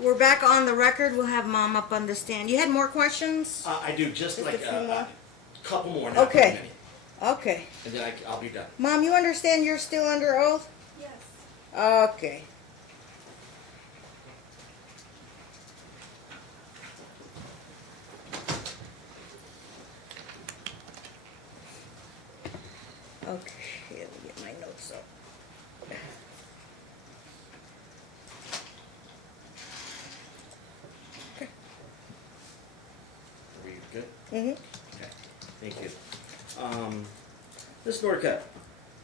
We're back on the record. We'll have Mom up on the stand. You had more questions? I do, just like a few more? a couple more now. Okay. For a minute, Okay. and then I'll be done. Mom, you understand you're still under oath? Yes. Okay. Okay, let me get my notes up. Okay. Are we good? Mm-hmm. Okay, thank you. Ms. Norcutt,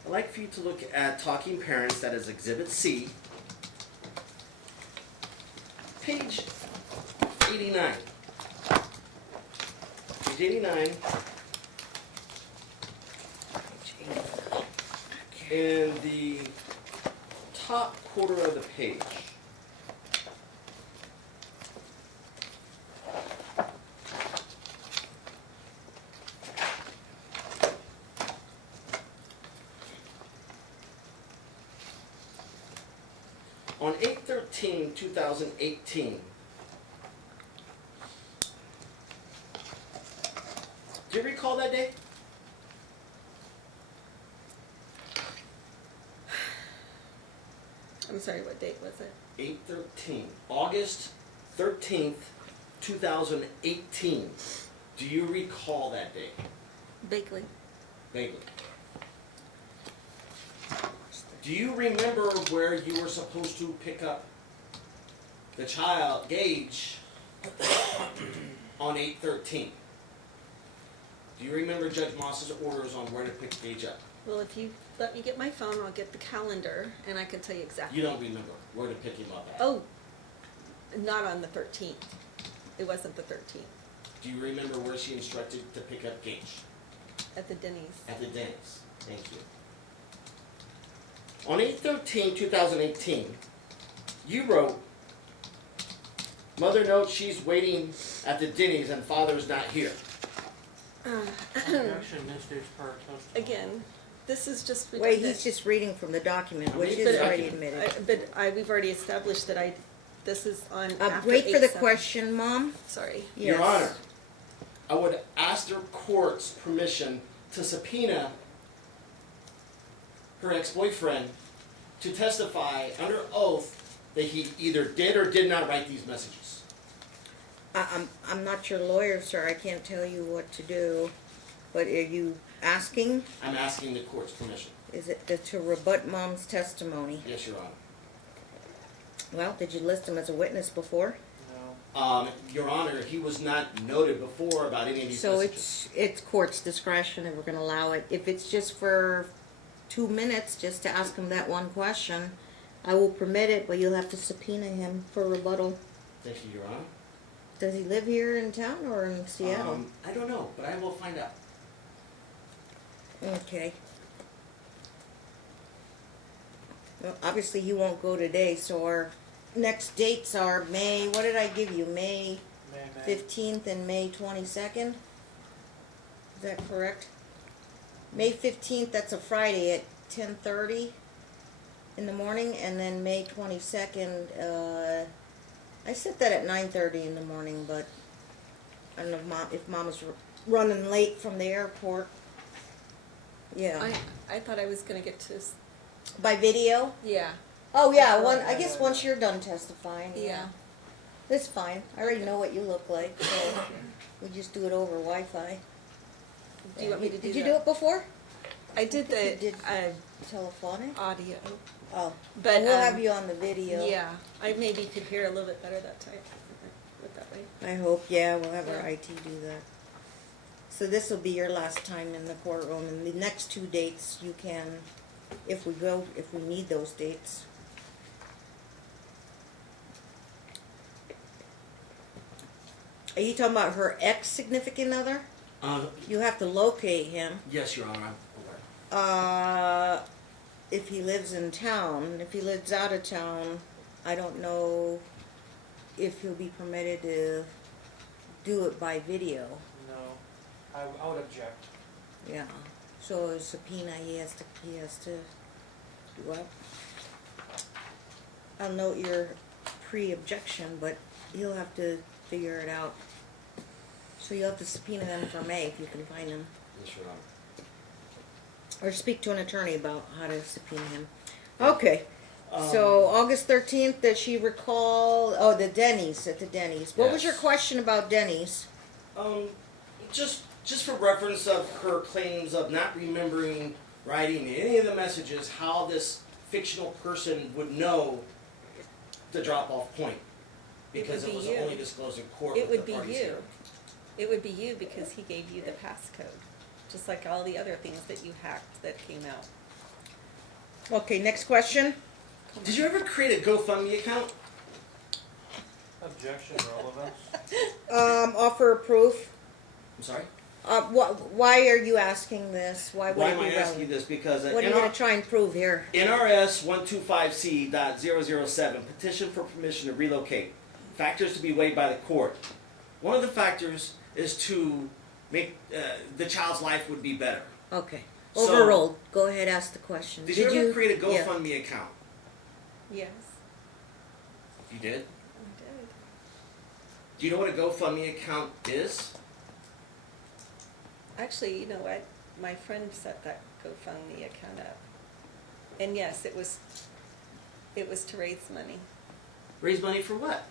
I'd like for you to look at Talking Parents, that is Exhibit C, page 89. Page 89, in the top quarter of the page. On 8/13/2018, do you recall that day? I'm sorry, what date was it? 8/13, August 13th, 2018. Do you recall that day? Vaguely. Vaguely. Do you remember where you were supposed to pick up the child, Gage, on 8/13? Do you remember Judge Moss's orders on where to pick Gage up? Well, if you let me get my phone, I'll get the calendar, and I can tell you exactly. You don't remember where to pick him up at? Oh, not on the 13th. It wasn't the 13th. Do you remember where she instructed to pick up Gage? At the Denny's. At the Denny's. Thank you. On 8/13/2018, you wrote, "Mother notes she's waiting at the Denny's and father's not here." Objection, this is part of testimony. Again, this is just Wait, redundant. he's just reading from the document, which Read is the already document. admitted. We've already established that this is on after Wait for the 8/7. question, Mom. Sorry. Yes. Your Honor, I would ask the court's permission to subpoena her ex-boyfriend to testify under oath that he either did or did not write these messages. I'm not your lawyer, sir. I can't tell you what to do. But are you asking? I'm asking the court's permission. Is it to rebut Mom's testimony? Yes, Your Honor. Well, did you list him as a witness before? No. Your Honor, he was not noted before about any of these So messages. it's court's discretion if we're going to allow it. If it's just for 2 minutes, just to ask him that one question, I will permit it, but you'll have to subpoena him for rebuttal. Thank you, Your Honor. Does he live here in town or in Seattle? I don't know, but I will find out. Okay. Well, obviously he won't go today, so our next dates are May, what did I give you? May May. 15th and May 22nd? Is that correct? May 15th, that's a Friday at 10:30 in the morning, and then May 22nd, I set that at 9:30 in the morning, but I don't know if Mom is running late from the airport. Yeah. I thought I was going to get to. By video? Yeah. Oh yeah, I guess once you're done testifying. Yeah. That's fine. I already know what you look like, so we just do it over Wi-Fi. Do you want me to do Did you that? do it before? I did the You did telephonic? audio. Oh, But, we'll have you on the video. Yeah. I maybe could hear a little bit better that time. Put it that way. I hope, yeah, we'll have our Yeah. IT do that. So this will be your last time in the courtroom, and the next 2 dates you can, if we need those dates. Are you talking about her ex-significant other? You have to locate him. Yes, Your Honor, I'm aware. If he lives in town. If he lives out of town, I don't know if he'll be permitted to do it by video. No. I would object. Yeah. So a subpoena, he has to do what? I'll note your pre-objection, but he'll have to figure it out. So you'll have to subpoena them for May if you can find them. Yes, Your Honor. Or speak to an attorney about how to subpoena him. Okay. So August 13th, does she recall? Oh, the Denny's, at the Denny's. What was your Yes. question about Denny's? Just for reference of her claims of not remembering writing any of the messages, how this fictional person would know the drop-off point, because would it be was you. only disclosed in court. It with would the be parties you. here. It would be you because he gave you the passcode, just like all the other things that you hacked that came out. Okay, next question. Did you ever create a GoFundMe account? Objection, relevance. Offer of proof. I'm sorry. Why are you asking this? Why would Why it am be I asking you relevant? this? Because What are you going to try and prove here? NRS 125C.007, petition for permission to relocate. Factors to be weighed by the court. One of the factors is to make the child's life would be better. Okay. So- Overruled. Go ahead, ask the question. Did you ever create a Yeah. GoFundMe account? Yes, You did? I did. Do you know what a GoFundMe account is? Actually, you know what? My friend set that GoFundMe account up. And yes, it was to raise money Raise money for what?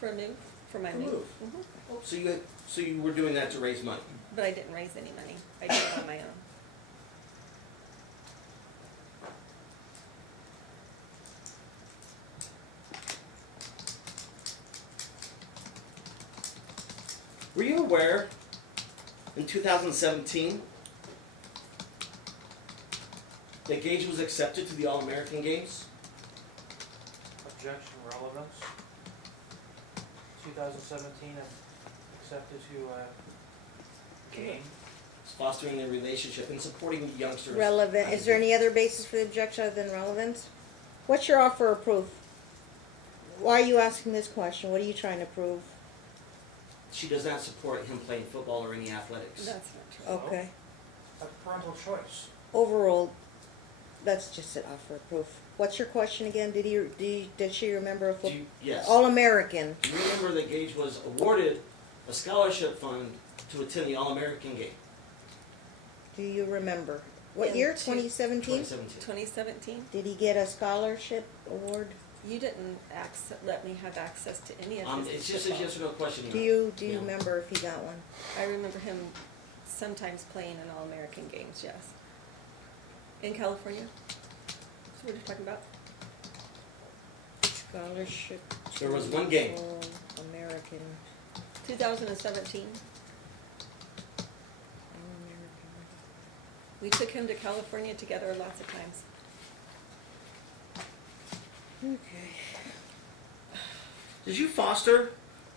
for a move, for my For move. move. Mhm. Oh, so you were doing that to raise money. But I didn't raise any money. I did it on my own. Were you aware in 2017 that Gage was accepted to the All-American Games? Objection, relevance. 2017, accepted to game. It's fostering their relationship and supporting the youngsters. Relevant. Is there any other basis for the objection other than relevance? What's your offer of proof? Why are you asking this question? What are you trying to prove? She does not support him playing football or any athletics. That's not true. Okay. A parental choice. Overruled. That's just an offer of proof. What's your question again? Did she remember a Do you, yes. All-American? Do you remember that Gage was awarded a scholarship fund to attend the All-American game? Do you remember? What In year? two- 2017? 2017. 2017? Did he get a scholarship award? You didn't let me have access to any of his It's just a football. yes or no question. Do you Yeah. remember if he got one? I remember him sometimes playing in All-American games, yes. In California? So what are you talking about? Scholarship. There was one game. All-American. 2017. We took him to California together lots of times. Okay. Did you foster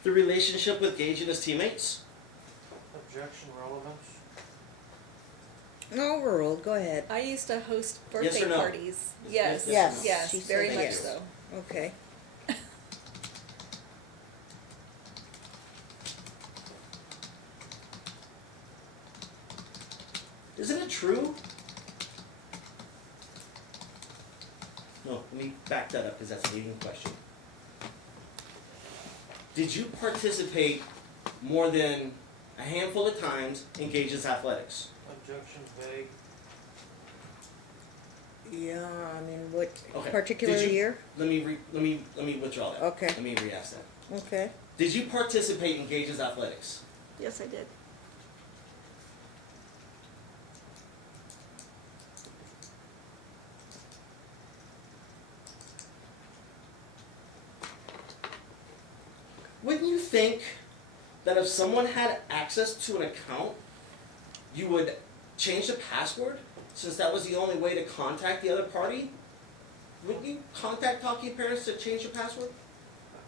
the relationship with Gage and his teammates? Objection, relevance. Overruled. Go ahead. I used to host Yes birthday or no? parties. Yes, Yes, yes, yes, she said very much yes. so. Okay. Isn't it true? No, let me back that up because that's a leading question. Did you participate more than a handful of times in Gage's athletics? Objection, vague. Yeah, I mean, what Okay. particular Did you- year? Let me withdraw that. Okay. Let me re-ask that. Okay. Did you participate in Gage's athletics? Yes, I did. Wouldn't you think that if someone had access to an account, you would change the password, since that was the only way to contact the other party? Wouldn't you contact talking parents to change the password?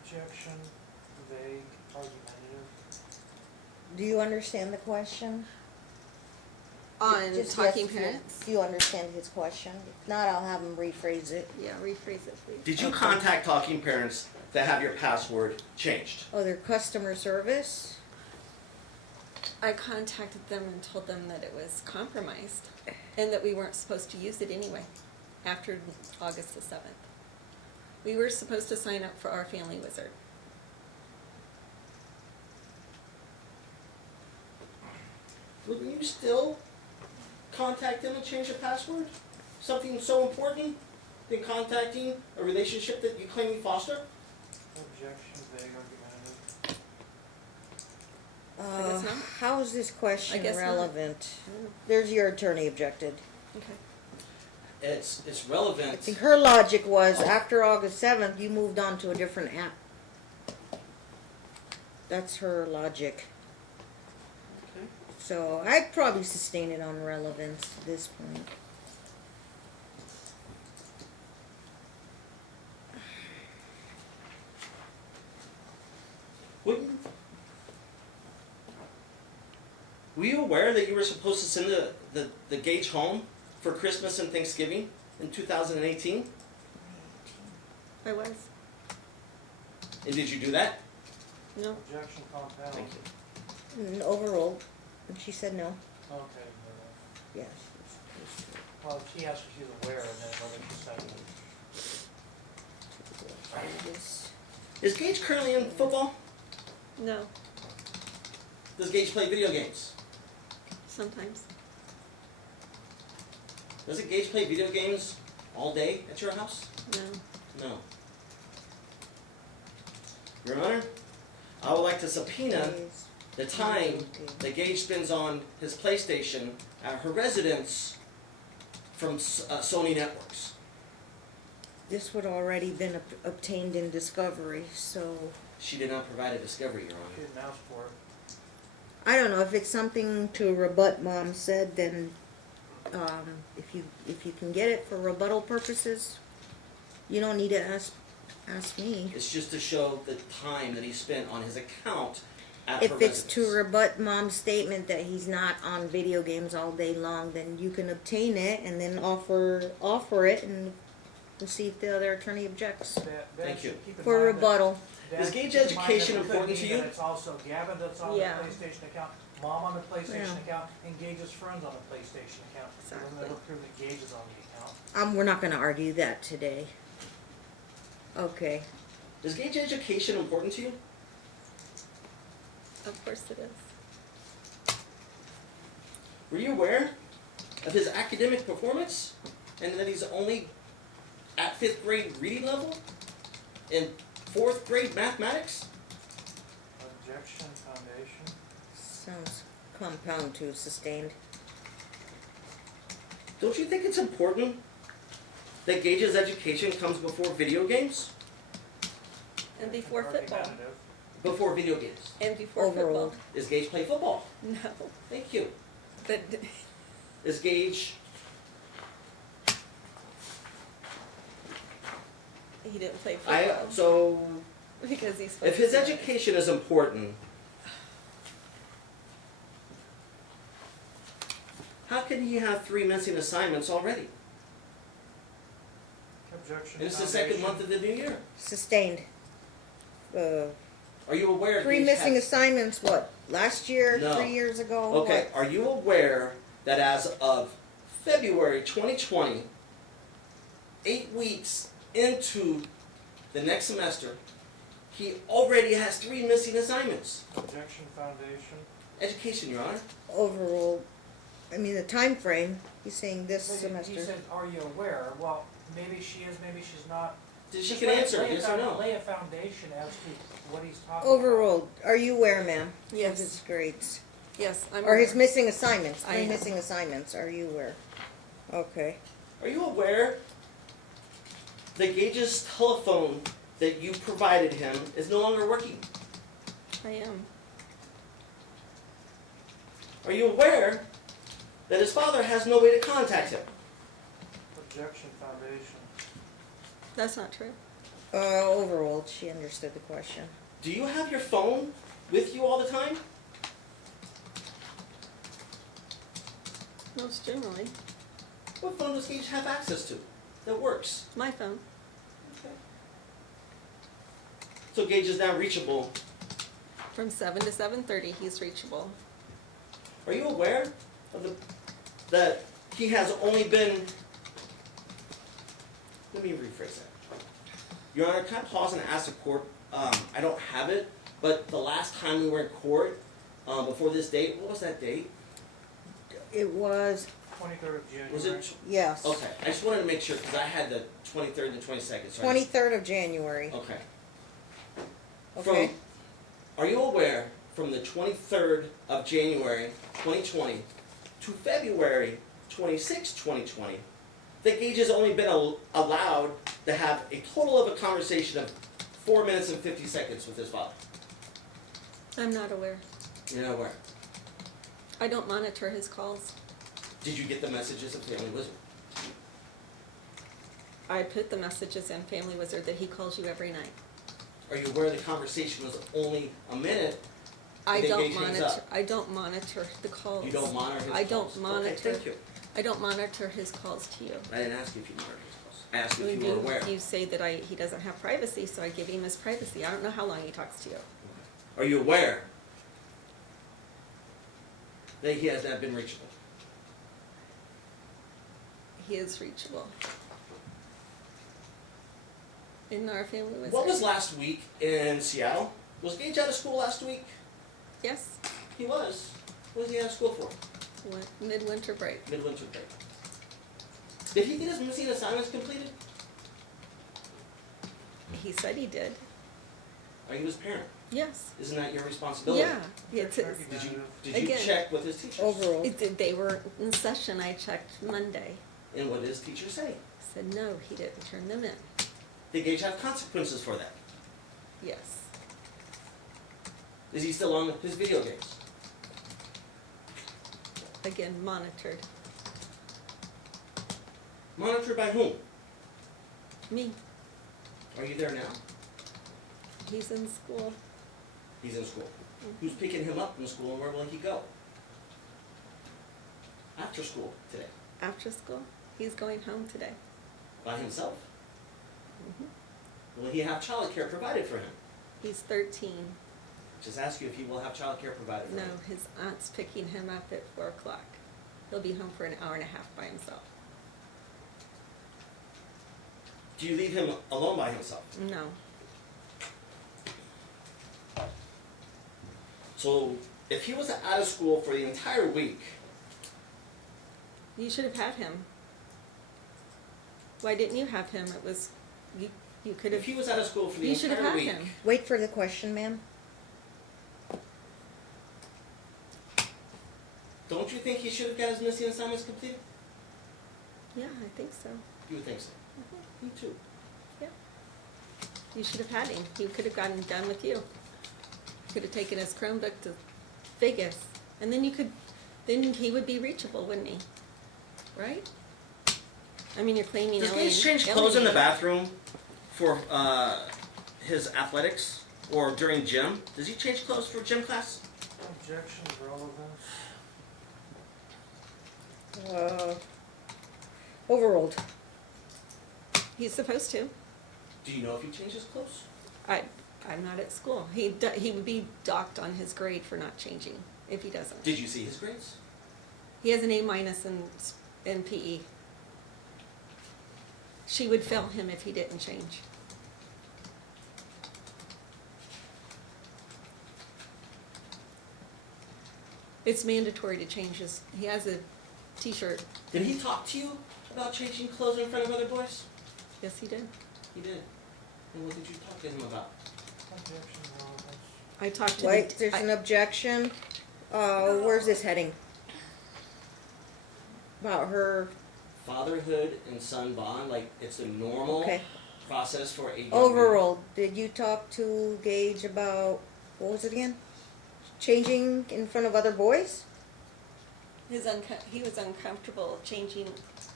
Objection, vague, argumentative. Do you understand the question? On Just talking yes, parents? Do you understand his question? If not, I'll have him rephrase it. Yeah, rephrase it, please. Did you Okay. contact talking parents to have your password changed? Oh, their customer service? I contacted them and told them that it was compromised and that we weren't supposed to use it anyway after August the 7th. We were supposed to sign up for Our Family Wizard. Would you still contact them and change the password? Something so important than contacting a relationship that you claim you foster? Objection, vague, argumentative. I guess not. How is this question I guess not. relevant? I don't know. There's your attorney objected. Okay. It's relevant. I think her logic was after August 7th, you moved on to a different app. That's her logic. Okay. So I'd probably sustain it on relevance at this point. Wouldn't, were you aware that you were supposed to send the Gage home for Christmas and Thanksgiving in 2018? I was. And did you do that? No. Objection, compound. Thank you. Overruled. And she said no. Okay, Yes. well, she asked if she's aware and then whether she said it. Is Gage currently in football? No. Does Gage play video games? Sometimes. Doesn't Gage play video games all day at your house? No. No. Your Honor, I would like to subpoena the time that Gage spends on his PlayStation at her residence from Sony Networks. This would already been obtained in discovery, so She did not provide a discovery, Your She Honor. didn't ask for it. I don't know if it's something to rebut Mom said. Then, if you can get it for rebuttal purposes, you don't need to ask me. It's just to show the time that he spent on his account at her If it's residence. to rebut Mom's statement that he's not on video games all day long, then you can obtain it and then offer it, and we'll see if the other attorney objects Dad Thank you. should keep in for mind that- rebuttal. Dad, Is Gage keep in mind that education it could important to mean you? that it's also Gavin that's on Yeah. the PlayStation account, Mom on the PlayStation Yeah. account, and Gage's friends on the PlayStation account. Exactly. We'll never prove that Gage is on the account. We're not going to argue that today. Okay. Is Gage education important to you? Of course it is. Were you aware of his academic performance and that he's only at 5th grade reading level and 4th grade mathematics? Objection, foundation. Sounds compound to sustained. Don't you think it's important that Gage's education comes before video games? And before football. Argumentative. Before video games. And before Overruled. football. Is Gage play football? No. Thank you. But Is Gage, he didn't play football. so Because he's supposed if his to. education is important, how can he have 3 missing assignments already? Objection, And it's the foundation. second month of the new year. Sustained. Are you aware? 3 Gage missing has- assignments, what, last year, No. 3 years ago? Okay, What? are you aware that as of February 2020, 8 weeks into the next semester, he already has 3 missing assignments? Objection, foundation. Education, Your Honor. Overruled. I mean, the time frame, he's saying this He semester. said, are you aware? Well, maybe she is, maybe she's not. She Just can lay- answer, lay a yes or found- no. Lay a foundation as to what he's talking about. Overruled. Are you aware, ma'am? Yes. Of his grades? Yes, I'm. Or his aware. missing assignments? I 3 am. missing assignments, are you aware? Okay. Are you aware that Gage's telephone that you provided him is no longer working? I am. Are you aware that his father has no way to contact him? Objection, foundation. That's not true. Overruled. She understood the question. Do you have your phone with you all the time? Most generally. What phone does Gage have access to that works? My phone. Okay. So Gage is now reachable. From 7 to 7:30, he's reachable. Are you aware of that he has only been, let me rephrase that. Your Honor, can I pause and ask the court? I don't have it, but the last time we were in court, before this date, what was that date? It was, 23rd of January. Was it? yes. Okay, I just wanted to make sure, because I had the 23rd and the 22nd. So 23rd of January, Okay. okay? Are you aware, from the 23rd of January 2020 to February 26, 2020, that Gage has only been allowed to have a total of a conversation of 4 minutes and 50 seconds with his father? I'm not aware. You're not aware. I don't monitor his calls. Did you get the messages of Family Wizard? I put the messages in Family Wizard that he calls you every night. Are you aware the conversation was only a minute? I They don't gauge hands monitor. up. I don't monitor the calls. You don't monitor his I calls? don't monitor. Okay, thank you. I don't monitor his calls to you. I didn't ask you if you monitored his calls. I asked you if you were aware. You say that he doesn't have privacy, so I give him his privacy. I don't know how long he talks to you. Are you aware that he has not been reachable? He is reachable. In our Family Wizard. What was last week in Seattle? Was Gage out of school last week? Yes. He was. What was he out of school for? Midwinter break. Midwinter break. Did he get his missing assignments completed? He said he did. Are you his parent? Yes. Isn't that your responsibility? Yeah. It's, Did you Again, check with his teachers? Overall, they were in session. I checked Monday. And what did his teacher say? Said no, he didn't turn them in. Did Gage have consequences for that? Yes. Is he still on his video games? Again, monitored. Monitored by whom? Me. Are you there now? He's in school. He's in school. Who's picking him up from school and where will he go? After school today. After school. He's going home today. By himself? Mhm. Will he have childcare provided for him? He's 13. Just ask you if he will have childcare provided for No, him. his aunt's picking him up at 4 o'clock. He'll be home for an hour and a half by himself. Do you leave him alone by himself? No. So, if he was out of school for the entire week, You should have had him. Why didn't you have him? It was, you could if have, he was out of school for the you should have entire had week, him. wait for the question, ma'am. don't you think he should have got his missing assignments completed? Yeah, I think so. You would think so. Me too. Yeah. You should have had him. He could have gotten done with you. Could have taken his Chromebook to Vegas. And then then he would be reachable, wouldn't he? Right? I mean, you're claiming Does alien- Gage change clothes in the alienating. bathroom for his athletics or during gym? Does he change clothes for gym class? Objections, relevance. Overruled. He's supposed to. Do you know if he changes clothes? I'm not at school. He would be docked on his grade for not changing if he doesn't. Did you see his grades? He has an A- in PE. She would fail him if he didn't change. It's mandatory to change his, he has a t-shirt. Did he talk to you about changing clothes in front of other boys? Yes, he did. He did. And what did you talk to him about? Objections, relevance. I talked to Wait, the, there's an I, objection. Where's this heading? About her, Fatherhood and son bond, like it's a normal okay. process for a young man. Overruled. Did you talk to Gage about, what was it again? Changing in front of other boys? he was uncomfortable changing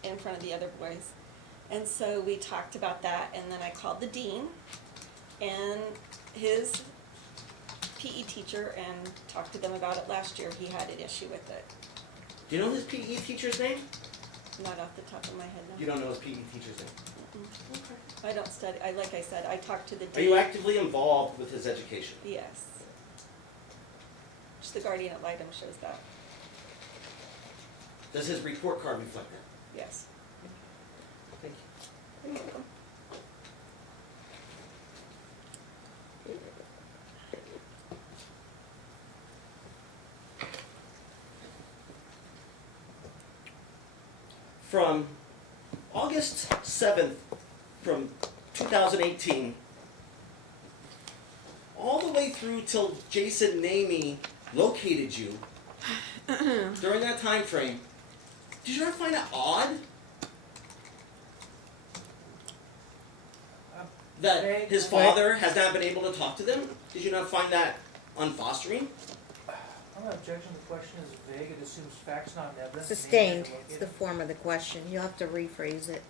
in front of the other boys. And so we talked about that, and then I called the dean and his PE teacher and talked to them about it last year. He had an issue with it. Do you know his PE teacher's name? Not off the top of my head, no. You don't know his PE teacher's name. Mm-mm. Okay. I don't study, like I said, I talked to the dean. Are you actively involved with his education? Yes. Just the guardian ad litem shows that, Does his report card reflect that? yes. Thank you. from August 7th, from 2018, all the way through till Jason Namey located you, during that time frame, did you ever find it odd that his father has not been able to talk to them? Did you not find that unfostering? I'm not objecting, the question is vague, it assumes facts, not evidence. Sustained, it's the form of the question. You'll have to rephrase it.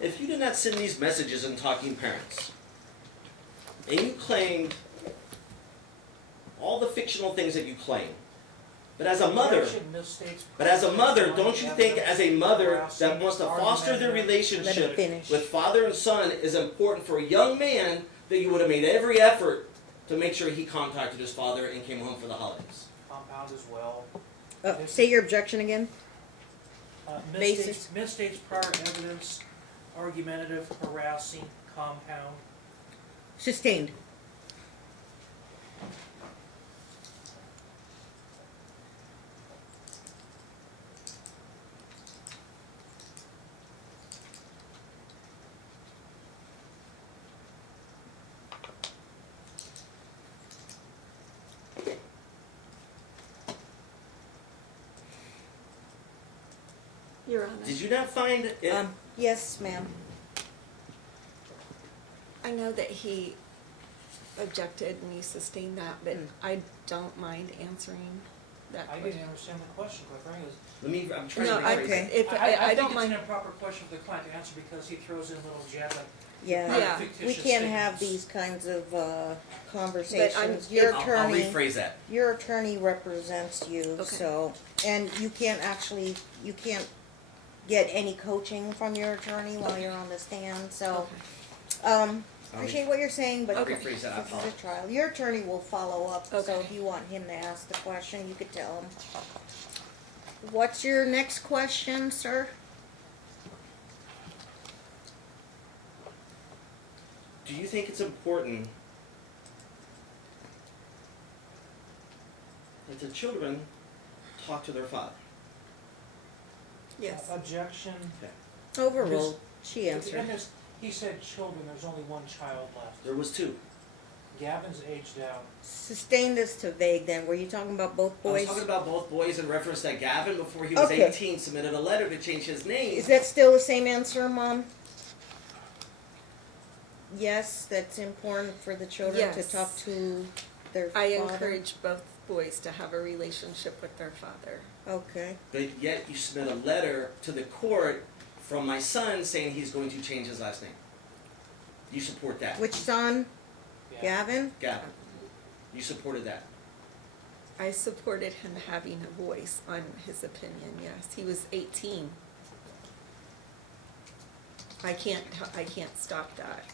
If you did not send these messages in Talking Parents, and you claimed all the fictional things that you claim, but as a mother, don't you think as a mother that wants to foster the relationship with father and son is important for a young man, that you would have made every effort to make sure he contacted his father and came home for the holidays? Compound as well. Say your objection again. Basis. Misstates prior evidence, argumentative, harassing, compound. Sustained. Your Honor. Did you not find it? Yes, ma'am. I know that he objected and you sustained that, but I don't mind answering that I question. didn't understand the question, quite frankly. I'm trying No, to I, rephrase it. if, I don't think mind. it's an improper question for the client to answer because he throws in a little jab at Yeah, fictitious we can't have statements. these kinds of conversations. Your I'll attorney, rephrase that. your attorney represents you, Okay. so, and you can't get any coaching from your attorney while you're on the stand, so, appreciate what you're saying, but Okay. Rephrase that, I this is a apologize. trial. Your attorney will follow up, so Okay. if you want him to ask the question, you could tell him. What's your next question, sir? Do you think it's important that the children talk to their father? Yes. Objection. Overruled. She At the end answered. of- He said children, there's only one child left. There was two. Gavin's aged out. Sustain this to vague then. Were you talking about both I was boys? talking about both boys in reference that Gavin, before he was Okay. 18, submitted a letter to change his name. Is that still the same answer, Mom? Yes, that's important for the children to Yes. talk to their I father. encourage both boys to have a relationship with their father. Okay. But yet you submit a letter to the court from my son saying he's going to change his last name. You support that? Which son? Yeah. Gavin? Gavin. You supported that. I supported him having a voice on his opinion, yes. He was 18. I can't stop that.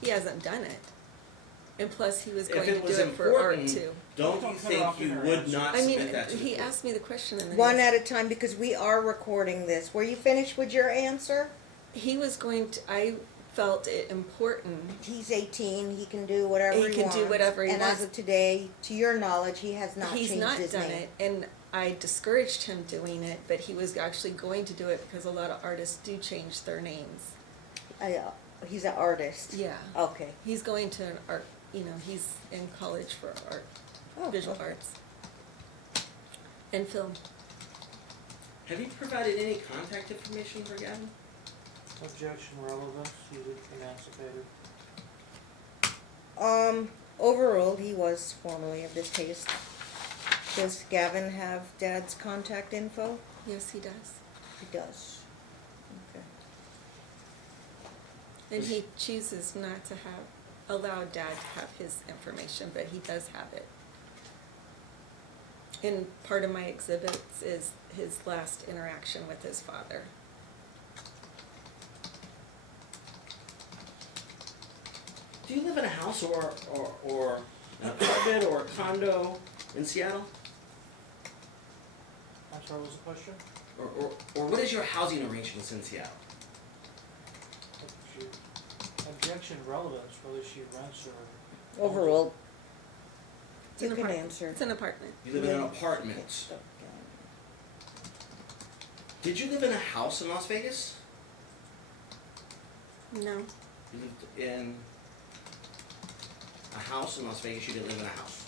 He hasn't done it. And plus, he was going If it to was do it for art important, too. don't Don't you cut her off think in you her would answer. not I mean, submit that to the he court? asked me the question and then One at a time because we are recording this. Were you finished with your answer? he was going to, I felt it important. He's 18. He can do whatever he He can wants. do whatever he and wants. as of today, to your knowledge, he has not He's changed not his done name. it, and I discouraged him doing it, but he was actually going to do it because a lot of artists do change their names. He's an artist. Yeah. Okay. He's going to an art, he's in college for art, Oh, visual okay. arts. And film. Have you provided any contact information for Gavin? Objection relevance, you emancipated. Overruled. He was formerly of this case. Does Gavin have Dad's contact info? Yes, he does. He does. Okay. And he chooses not to allow Dad to have his information, but he does have it. And part of my exhibits is his last interaction with his father. Do you live in a house or an apartment or a condo in Seattle? I'm sorry, what was the question? Or what is your housing arrangements in Seattle? Objection relevance, whether she rents or. Overruled. It's You an can apartment. answer. It's an apartment. You live in an apartment. Did you live in a house in Las Vegas? No, You lived in a house in Las Vegas. You didn't live in a house.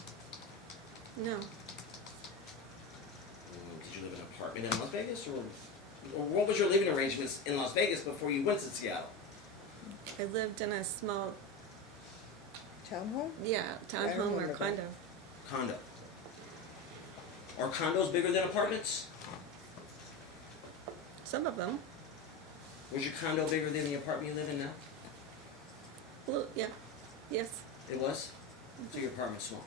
no. Did you live in an apartment in Las Vegas, or what was your living arrangements in Las Vegas before you went to Seattle? I lived in a small, Townhome? yeah, townhome or remember that. condo. Condo. Are condos bigger than apartments? Some of them. Was your condo bigger than the apartment you live in now? Well, yeah, yes. It was? So your apartment's small.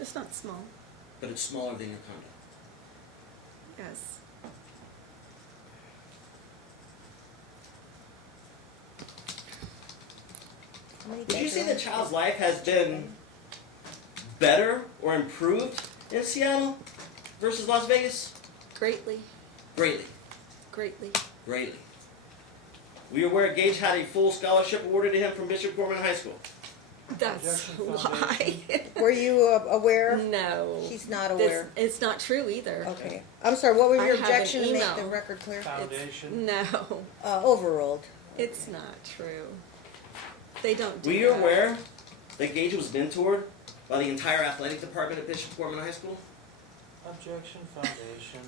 It's not small. But it's smaller than your condo. Yes. How many Would you say the bedrooms? child's life has been better or improved in Seattle versus Las Vegas? Greatly, Greatly. greatly. Greatly. Were you aware Gage had a full scholarship awarded to him from Bishop Gorman High School? That's a Objection, lie. foundation. Were you aware? No. She's not This- aware. It's not true either. Okay. I'm sorry, what was I your have an objection to make email. the record clear? Foundation. No, Overruled. it's not true. They don't do Were you that. aware that Gage was mentored by the entire athletic department at Bishop Gorman High School? Objection, foundation.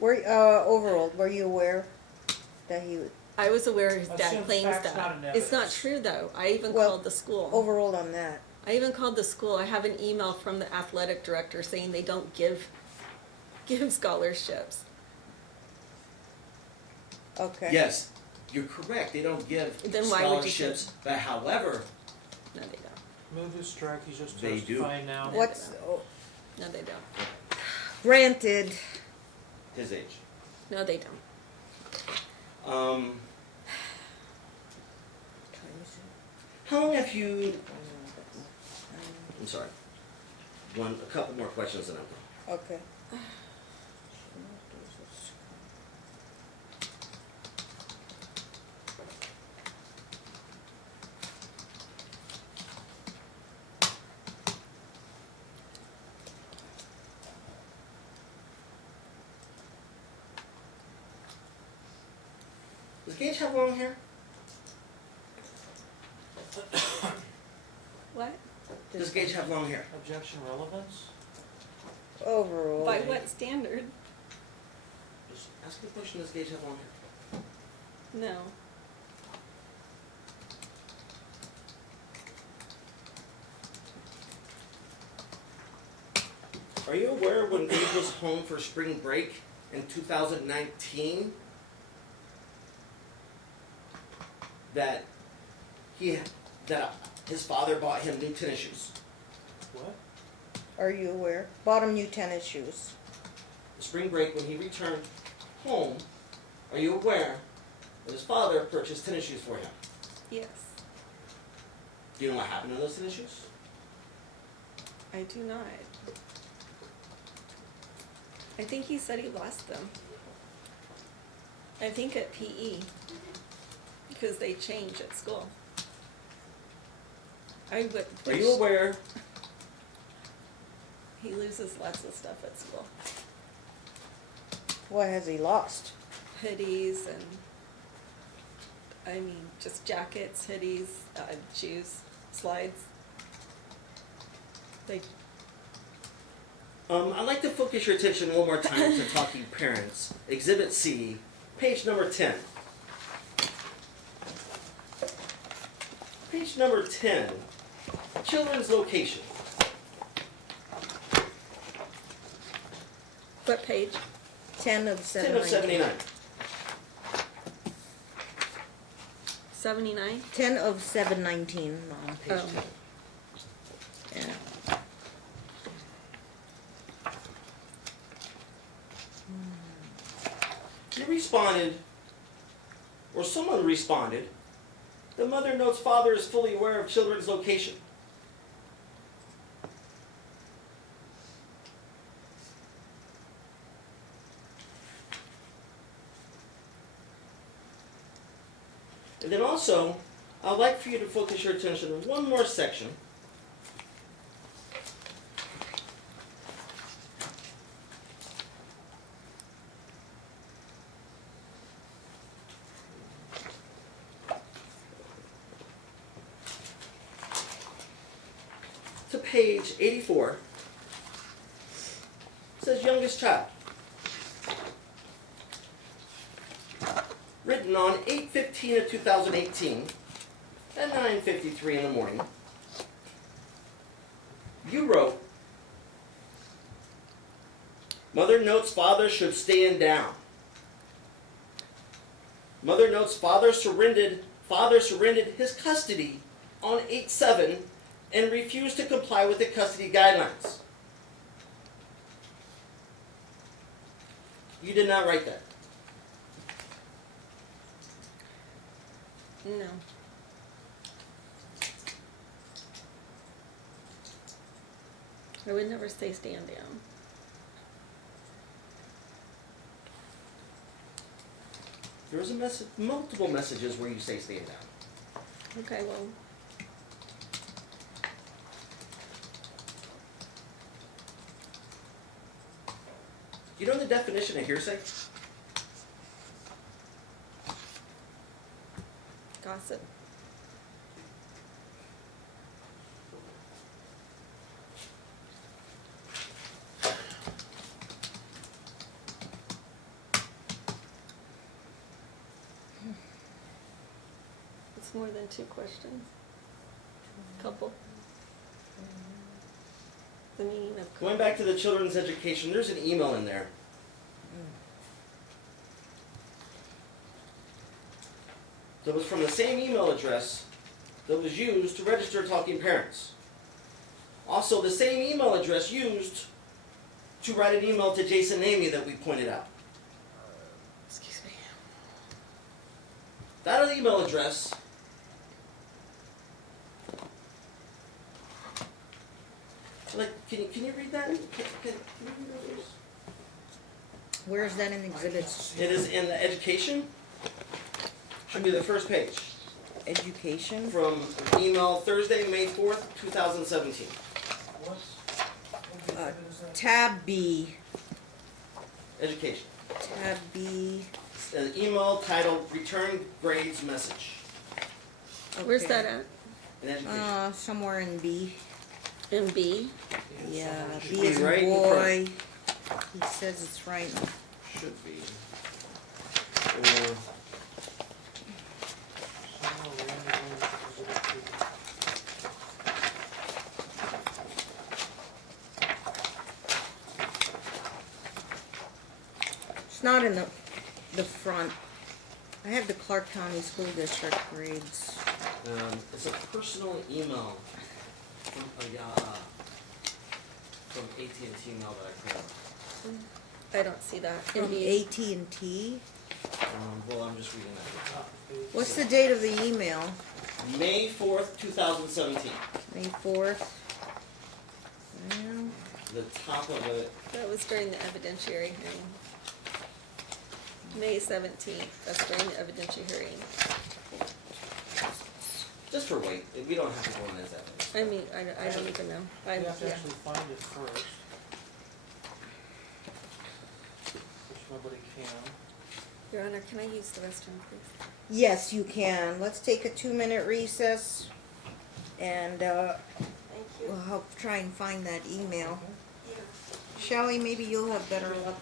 Overruled. Were you aware that he was I was aware his dad Assume claims facts, that. not an It's not evidence. true though. I even Well, called the school. overruled on that? I even called the school. I have an email from the athletic director saying they don't give scholarships. Okay. Yes, you're correct. They don't give Then why would you scholarships. But however, No, they don't. Move to strike, he's just They do. testifying now. What's No, they don't. granted? his age. No, they don't. How long have you? I'm sorry. A couple more questions and I'm done. Okay. Does Gage have long hair? What? Does Gage have long hair? Objection, relevance. Overruled. By what standard? Just ask me a question. Does Gage have long hair? No. Are you aware when Gage was home for spring break in 2019 that his father bought him new tennis shoes? What? Are you aware? Bought him new tennis shoes. The spring break when he returned home, are you aware that his father purchased tennis shoes for him? Yes. Do you know what happened to those tennis shoes? I do not. I think he said he lost them. I think at PE, because they change at school. I would. Are you aware? He loses lots of stuff at school. What has he lost? Hoodies and, I mean, just jackets, hoodies, shoes, slides. They, I'd like to focus your attention one more time to talking parents. Exhibit C, page number 10. Page number 10, children's location. what page? 10 of 10 of 79. 79? 10 of 719 on page Oh. 10. Yeah. You responded, or someone responded, the mother notes father is fully aware of children's location. And then also, I'd like for you to focus your attention on one more section. page 84, it says youngest child. Written on 8/15 of 2018 at 9:53 in the morning. You wrote, Mother notes father should stand down. Mother notes father surrendered his custody on 8/7 and refused to comply with the custody guidelines. You did not write that. No. I would never say stand down. There was a message, multiple messages where you say stand down. Okay, well, You know the definition of hearsay? gossip. It's more than two questions. Couple. The meaning of Going back to the children's education, there's an email in there. That was from the same email address that was used to register Talking Parents. Also, the same email address used to write an email to Jason Namey that we pointed out. Excuse me. That email address can you read that? Can you read those? Where's that in exhibits? It is in the education. Should be the first page. Education? From email Thursday, May 4th, 2017. What exhibit is that? Tab B. Education. Tab B. An email titled Return Grades Message. Where's Okay. that at? In education. Somewhere in B. In B? Yeah, Should B be is in right in boy. He says it's right. Should be. Somewhere randomly exhibit two. It's not in the front. I have the Clark County School District grades. It's a personal email from from AT&T email that I called. I don't see that. In From B. AT&T. Well, I'm just reading that at the top. What's the date of the email? May 4th, 2017. May 4th. Well, The top of it. That was during the evidentiary hearing. May 17th, that's during the evidentiary hearing. Just for weight. We don't have to go in as evidence. I mean, I don't even know. You have to Yeah. actually find it first. Which nobody can. Your Honor, can I use the restroom, please? yes, you can. Let's take a 2-minute recess, and Thank we'll help try and find that email. Shelley, maybe you'll have better luck